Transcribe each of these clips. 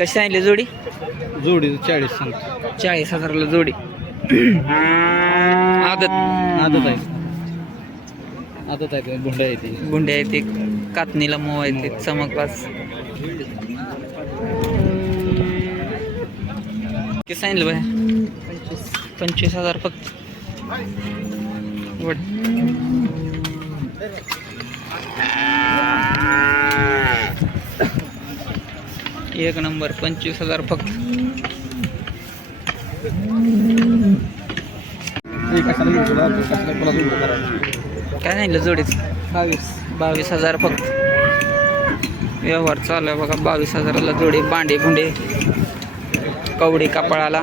कशी सांगितली जोडी? जोडी चाळीस सांगतो चाळीस हजाराला जोडी. आदत. आदत आहे. आदत आहे गुंडा आहे ती. गुंडे आहेत ते. कातणीला मोह आहेत ते चमकबाज किती सांगितलं बाय पंचवीस. हजार फक्त. एक नंबर पंचवीस हजार फक्त. काय सांगितलं जोडीच बावीस. बावीस हजार फक्त. व्यवहार चालू आहे बघा बावीस हजाराला जोडी बांडे बुंडे कवडी कपाळाला.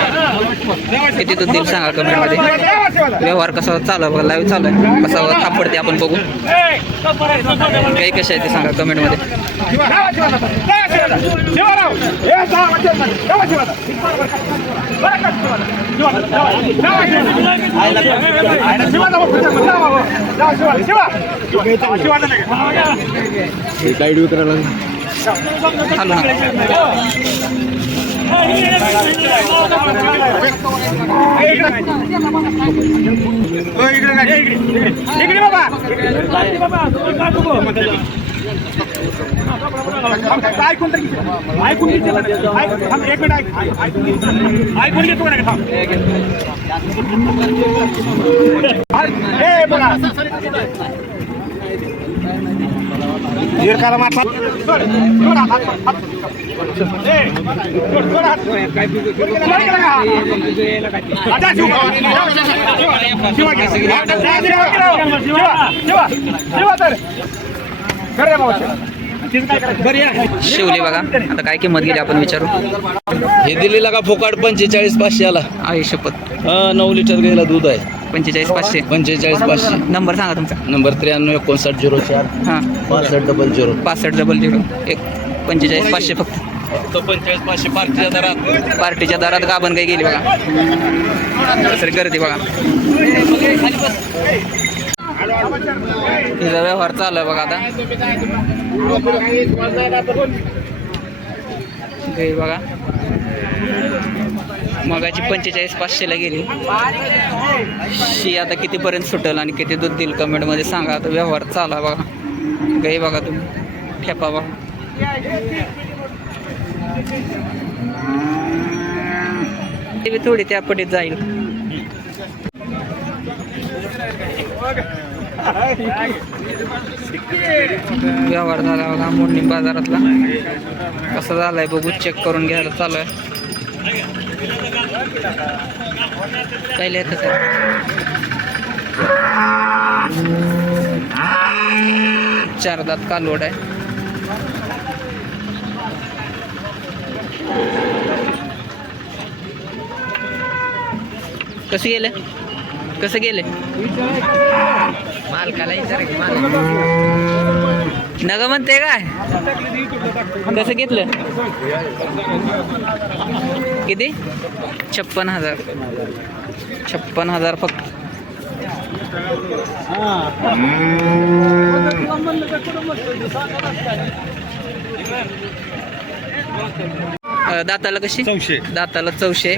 किती दूध देईल सांगा कमेंटमध्ये व्यवहार कसा चालू आहे बघा लाईव्ह चालू आहे. कसा थापडते आपण बघू काही कशा आहे ते सांगा कमेंटमध्ये लाइट विकरायला चालू बाबा ऐकून ऐकून एक मिनिट ऐकून घेतो का ए शिवा शिवा शिवा शिवा शिवा शिवा तर खरं भाऊ शिवली बघा. आता काय किंमत गेली आपण विचारू? हे दिलेला का फोकाट पंचेचाळीस पाचशे आला. आई शपथ. हा नऊ लिटर गेला दूध आहे. पंचेचाळीस पाचशे. पंचेचाळीस पाचशे. नंबर सांगा तुमचा. नंबर त्र्याण्णव एकोणसाठ झिरो चार. हां. पासष्ट डबल झिरो. पासष्ट डबल झिरो. एक पंचेचाळीस पाचशे फक्त. फक्त पंचेचाळीस पाचशे पार्टीच्या दरात. पार्टीच्या दारात गाभण काही गेली बघा. सर गर्दी बघा. तिचा व्यवहार चालू आहे बघा आता. गाई बघा. मगाची पंचेचाळीस पाचशेला गेली. शी आता कितीपर्यंत सुटेल आणि किती दूध देईल कमेंटमध्ये सांगा. आता व्यवहार चालू आहे बघा. गाई बघा तुम्ही. ठेपा बघा. थोडी त्या पटीत जाईल. व्यवहार झाला बघा मोडणी बाजारातला. कसं झालाय बघू चेक करून घ्यायला चालू आहे. काही लिहायचं चार दात कालवड आहे. कसं गेलं? कसं गेलं? मालकाला नग म्हणते काय? कसं घेतलं? किती? छप्पन हजार. छप्पन हजार फक्त. दाताला कशी? चौशे. दाताला चौशे.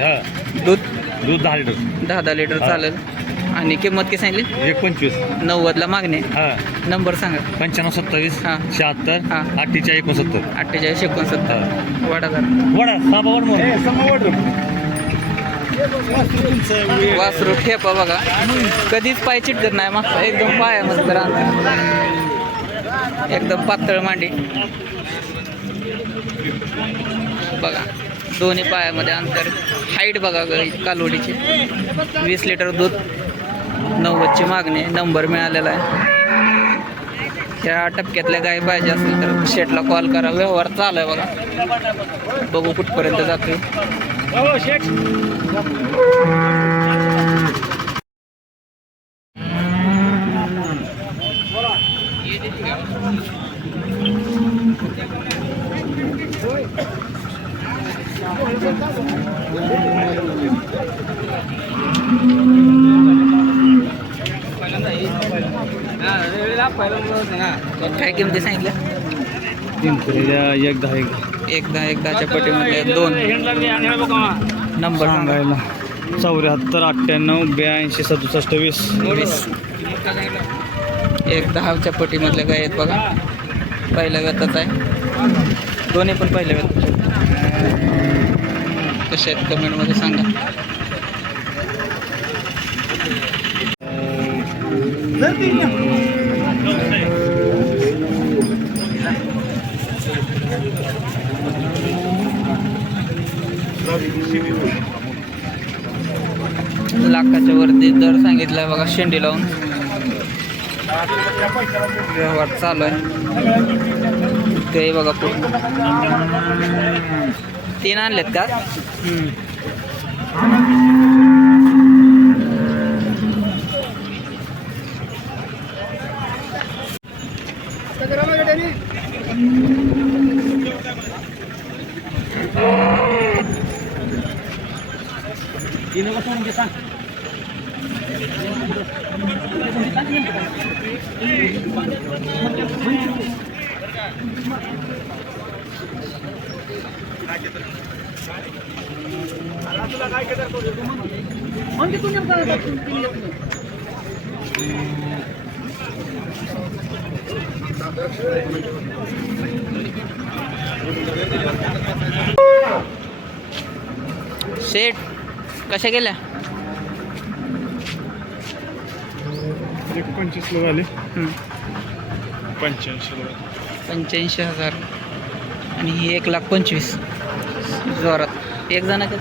दूध? दूध दहा लिटर. दहा दहा लिटर चालेल. आणि किंमत किती सांगितली? एक पंचवीस नव्वदला मागणे हा. नंबर सांगा. पंच्याण्णव सत्तावीस हा. शहात्तर हा. अठ्ठेचाळीस एकोणसत्तर. अठ्ठेचाळीस एकोणसत्तर. वडा वडा साबा वड वासरू ठेपा बघा. कधीच पाय चिटकत नाही. मागचा एकदम पाया मस्त एकदम पातळ मांडी. बघा. दोन्ही पायामध्ये अंतर. हाईट बघा ग कालोडीची. वीस लिटर दूध. नव्वदची मागणी आहे. नंबर मिळालेला आहे. ह्या टप्प्यातल्या गाय पाहिजे असेल तर शेटला कॉल करा. व्यवहार चालू आहे बघा. बघू कुठपर्यंत जाते काय किमती सांगितल्या? पिंपरीला एक दहा एक एकदा एकदाच्या पटीमध्ये दोन नंबर. सांगा सांगायला. चौऱ्याहत्तर अठ्ठ्याण्णव ब्याऐंशी सदुसष्ट वीस. वीस. एक दहाच्या पटीमधल्या गाय आहेत बघा. पहिल्या व्यतात आहे. दोन्ही पण पहिल्या व्यतात. कसे आहेत कमेंटमध्ये सांगा. लाखाच्या वरती दर सांगितलाय बघा शेंडी लावून. व्यवहार चालू आहे. ते बघा पूर्ण तीन आणलेत का? Dino ka sa mga Manti punya kalau tak punya. शेट कशा गेल्या? एक पंचवीस लोक आले हम्म. पंच्याऐंशी हजार. आणि ही एक लाख पंचवीस जोरात. एक जणाच्या